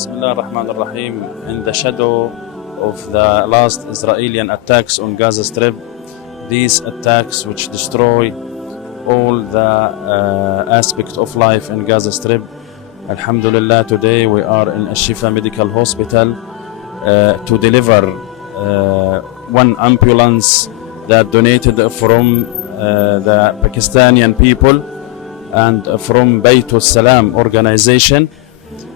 Bismillah ar-Rahman ar-Rahim. In the shadow of the last Israeli attacks on Gaza Strip, these attacks which destroy all the aspect of life in Gaza Strip, Alhamdulillah, today we are in Al-Shifa Medical Hospital to deliver one ambulance that donated from the Pakistani people and from Bayt Salam organization.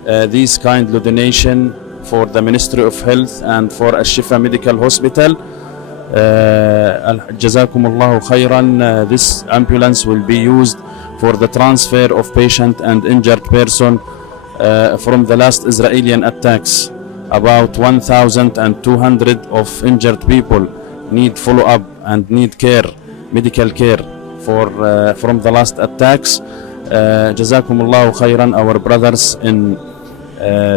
This kind donation for the Ministry of Health and for Al-Shifa Medical Hospital. Jazakumullahu khairan. This ambulance will be used for the transfer of patient and injured person from the last Israeli attacks. About 1,200 of injured people need follow-up and need care, medical care from the last attacks. Jazakumullahu khairan, our brothers in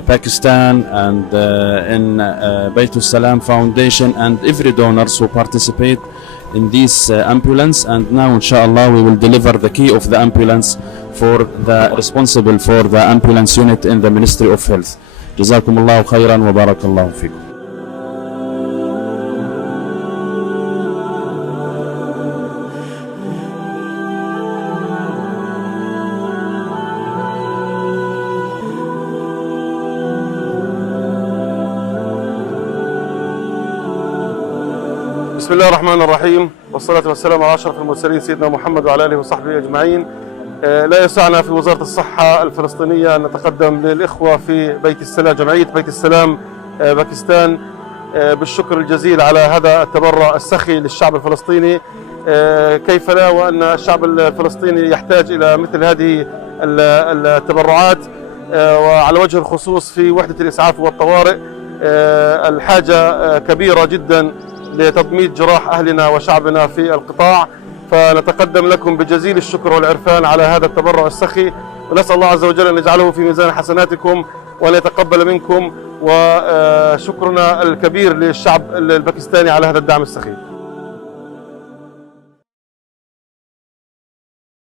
Pakistan and in Bayt Salam Foundation and every donors who participate in this ambulance. And now inshallah we will deliver the key of the ambulance for the responsible for the ambulance unit in the Ministry of Health. Jazakumullahu khairan wa barakallahu fikum. بسم الله الرحمن الرحيم، والصلاة والسلام على أشرف المرسلين سيدنا محمد وعلى آله وصحبه أجمعين. لا يسعنا في وزارة الصحة الفلسطينية أن نتقدم للإخوة في بيت السلام، جمعية بيت السلام باكستان، بالشكر الجزيل على هذا التبرع السخي للشعب الفلسطيني. كيف لا وأن الشعب الفلسطيني يحتاج إلى مثل هذه التبرعات، وعلى وجه الخصوص في وحدة الإسعاف والطوارئ الحاجة كبيرة جدا لتضميد جراح أهلنا وشعبنا في القطاع. فنتقدم لكم بجزيل الشكر والعرفان على هذا التبرع السخي، ونسأل الله عز وجل أن يجعله في ميزان حسناتكم وأن يتقبل منكم، وشكرنا الكبير للشعب الباكستاني على هذا الدعم السخي.